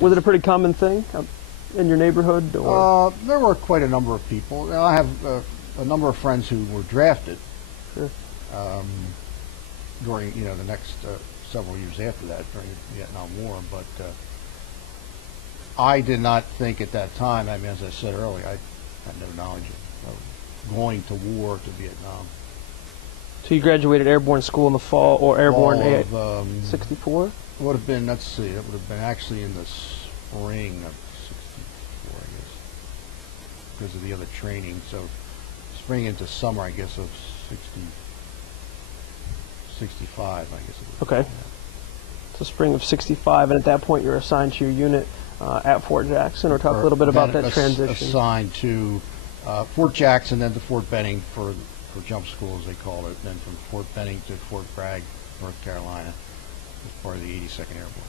Was it a pretty common thing in your neighborhood? Or? There were quite a number of people. I have a number of friends who were drafted. Sure. During the next several years after that, during the Vietnam War, but I did not think at that time. I mean, as I said earlier, I had no knowledge of going to war to Vietnam. So you graduated airborne school in the fall, or airborne of 64? Would have been. Let's see. It would have been actually in the spring of 64, I guess, because of the other training. So spring into summer, I guess, of 65, I guess it was. Okay. So spring of 65, and at that point you're assigned to your unit at Fort Jackson, or talk a little bit about that transition. Assigned to Fort Jackson, then to Fort Benning for jump school, as they call it, then from Fort Benning to Fort Bragg, North Carolina, as part of the 82nd Airborne.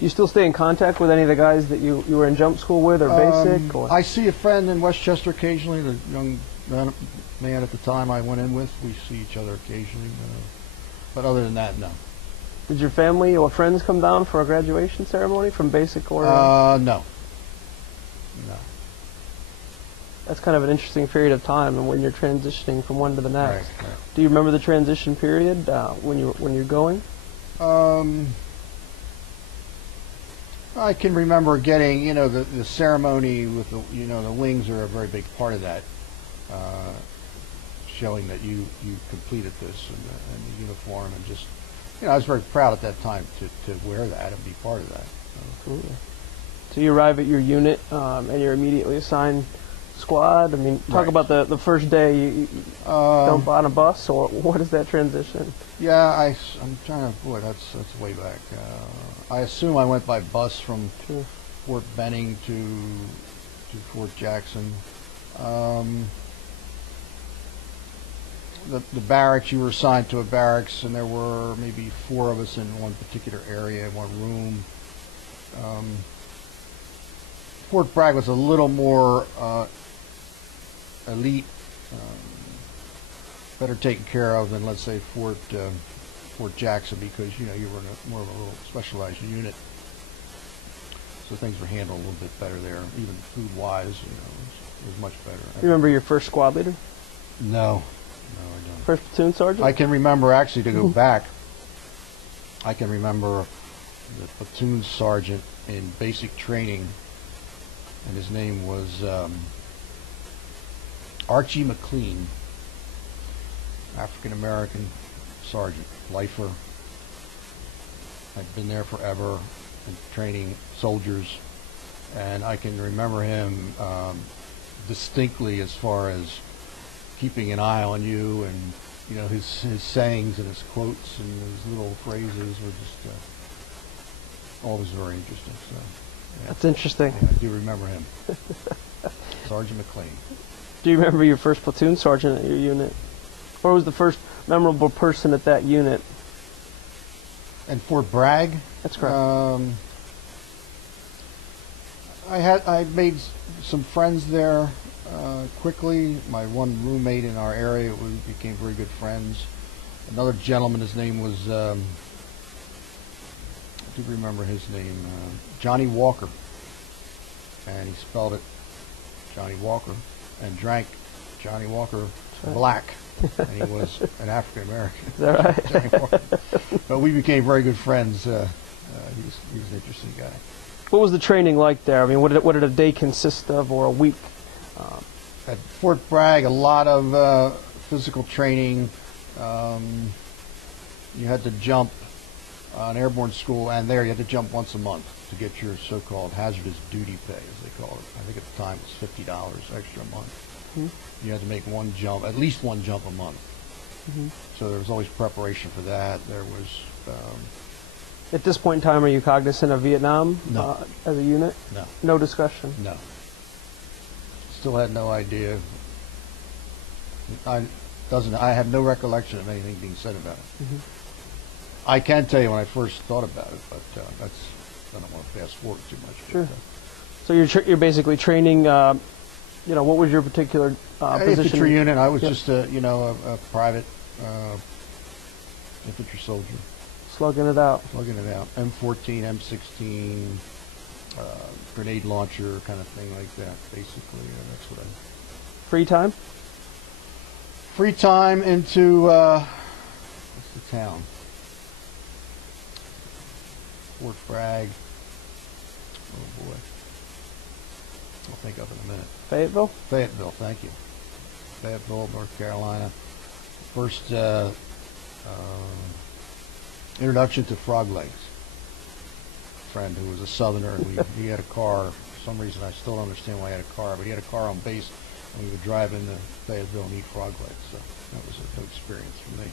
You still stay in contact with any of the guys that you were in jump school with, or basic? Or? I see a friend in Westchester occasionally, the young man at the time I went in with. We see each other occasionally, but other than that, no. Did your family or friends come down for a graduation ceremony from basic or? No. That's kind of an interesting period of time, and when you're transitioning from one to the next. Right. Do you remember the transition period when you're going? I can remember getting, the ceremony with the wings are a very big part of that, showing that you completed this and the uniform, and just, I was very proud at that time to wear that and be part of that. Absolutely. So you arrive at your unit and you're immediately assigned squad. I mean, talk about the first day. You jump on a bus, or what is that transition? Yeah, I'm trying to. Boy, that's way back. I assume I went by bus from Fort Benning to Fort Jackson. The barracks, you were assigned to a barracks, and there were maybe 4 of us in one particular area, one room. Fort Bragg was a little more elite, better taken care of than, let's say, Fort Jackson, because you were in more of a little specialized unit, so things were handled a little bit better there. Even food-wise, it was much better. You remember your first squad leader? No, I don't. First platoon sergeant? I can remember, actually, to go back, I can remember the platoon sergeant in basic training, and his name was Archie McLean, African-American sergeant, lifer. I'd been there forever and training soldiers, and I can remember him distinctly as far as keeping an eye on you, and his sayings and his quotes and his little phrases were just always very interesting. So yeah. That's interesting. Yeah, I do remember him. Sergeant McLean. Do you remember your first platoon sergeant at your unit? Or was the first memorable person at that unit? And Fort Bragg? That's correct. I made some friends there quickly. My one roommate in our area, we became very good friends. Another gentleman, his name was, I do remember his name, Johnny Walker. And he spelled it Johnny Walker, and drank Johnny Walker black. And he was an African American. Is that right? But we became very good friends. He was an interesting guy. What was the training like there? I mean, what did a day consist of, or a week? At Fort Bragg, a lot of physical training. You had to jump on airborne school, and there you had to jump once a month to get your so-called hazardous duty pay, as they call it. I think at the time it was $50 extra a month. Mm-hmm. You had to make one jump, at least one jump a month. Mm-hmm. So there was always preparation for that. There was... At this point in time, are you cognizant of Vietnam? No. As a unit? No. No discussion? No. Still had no idea. I have no recollection of anything being said about it. Mm-hmm. I can tell you when I first thought about it, but I don't want to fast forward too much. Sure. So you're basically training. What was your particular position? Infantry unit. I was just a private infantry soldier. Slugging it out. Slugging it out. M14, M16, grenade launcher kind of thing like that. Basically, that's what I. Free time? Free time into what's the town? Fort Bragg. Oh boy, I'll think of it in a minute. Fayetteville? Fayetteville, thank you. Fayetteville, North Carolina. First introduction to frog legs. A friend who was a Southerner, and he had a car. For some reason, I still don't understand why he had a car, but he had a car on base, and we would drive into Fayetteville and eat frog legs. So that was a good experience for me.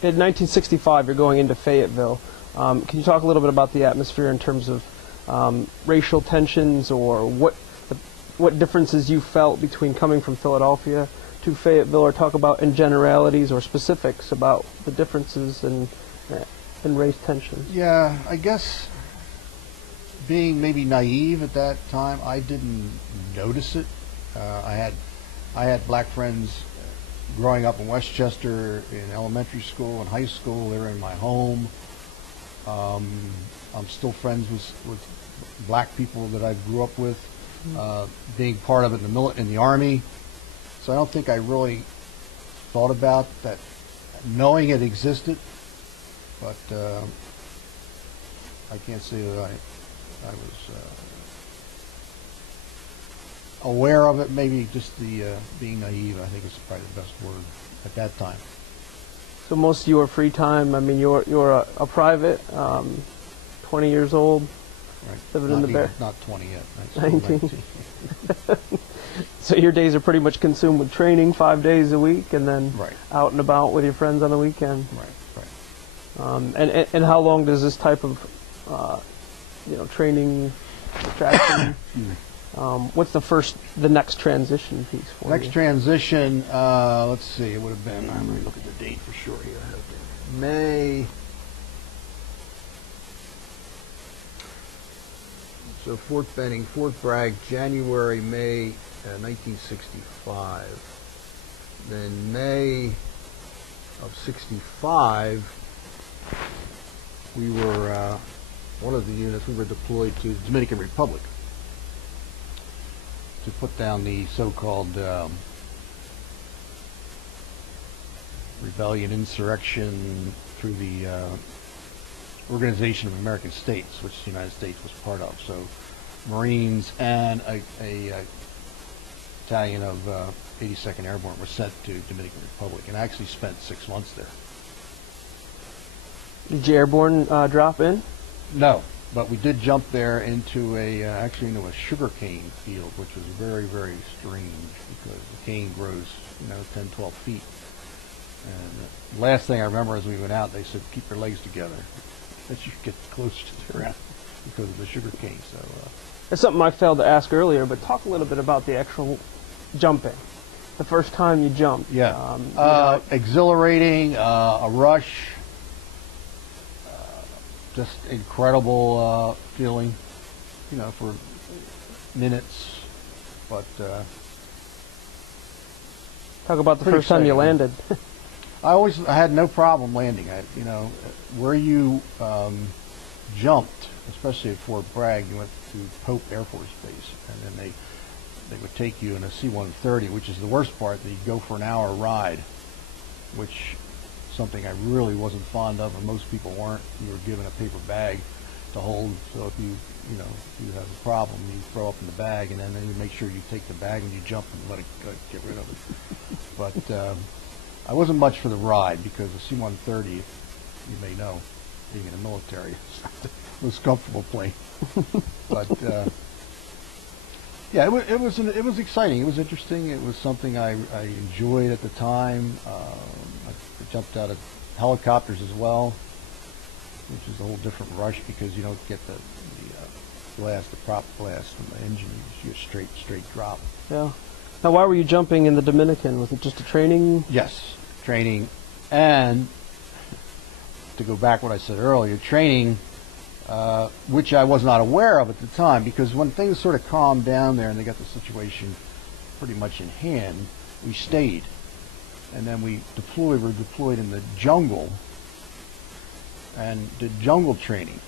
In 1965, you're going into Fayetteville. Can you talk a little bit about the atmosphere in terms of racial tensions, or what differences you felt between coming from Philadelphia to Fayetteville, or talk about in generalities or specifics about the differences in race tensions? Yeah, I guess being maybe naive at that time, I didn't notice it. I had black friends growing up in Westchester in elementary school and high school. They were in my home. I'm still friends with black people that I grew up with, being part of it in the Army. So I don't think I really thought about that, knowing it existed, but I can't say that I was aware of it. Maybe just the being naive, I think, is probably the best word at that time. So most of your free time, I mean, you're a private, 20 years old, Right. living in the Bear. Not 20 yet. 19. So your days are pretty much consumed with training 5 days a week, and then Right. out and about with your friends on the weekend. Right. And how long does this type of training attraction? What's the next transition piece for you? Next transition, let's see, it would have been, let me look at the date for sure here. May. So Fort Benning, Fort Bragg, January, May 1965. Then May of 65, we were, one of the units, we were deployed to the Dominican Republic to put down the so-called rebellion, insurrection through the Organization of American States, which the United States was part of. So Marines and a battalion of 82nd Airborne were sent to Dominican Republic, and I actually spent 6 months there. Did your airborne drop in? No, but we did jump there into actually into a sugarcane field, which was very, very strange because the cane grows, 10, 12 feet. And the last thing I remember as we went out, they said, keep your legs together as you get closer to the ground because of the sugarcane. So It's something I failed to ask earlier, but talk a little bit about the actual jumping. The first time you jumped. Yeah. Exhilarating, a rush. Just incredible feeling, for minutes. But talk about the first time you landed. I had no problem landing. Where you jumped, especially at Fort Bragg, you went to Pope Air Force Base, and then they would take you in a C-130, which is the worst part. That you go for an hour ride, which something I really wasn't fond of, and most people weren't. You were given a paper bag to hold, so if you have a problem, you throw up in the bag, and then you make sure you take the bag and you jump and let it get rid of it. But I wasn't much for the ride because the C-130, you may know, being in the military, is not the most comfortable plane. But yeah, it was exciting. It was interesting. It was something I enjoyed at the time. I jumped out of helicopters as well, which is a whole different rush because you don't get the blast, the prop blast from the engine. You just straight drop. Yeah. Now, why were you jumping in the Dominican? Was it just a training? Yes, training, and to go back what I said earlier, training, which I was not aware of at the time, because when things sort of calmed down there and they got the situation pretty much in hand, we stayed. And then we were deployed in the jungle and did jungle training.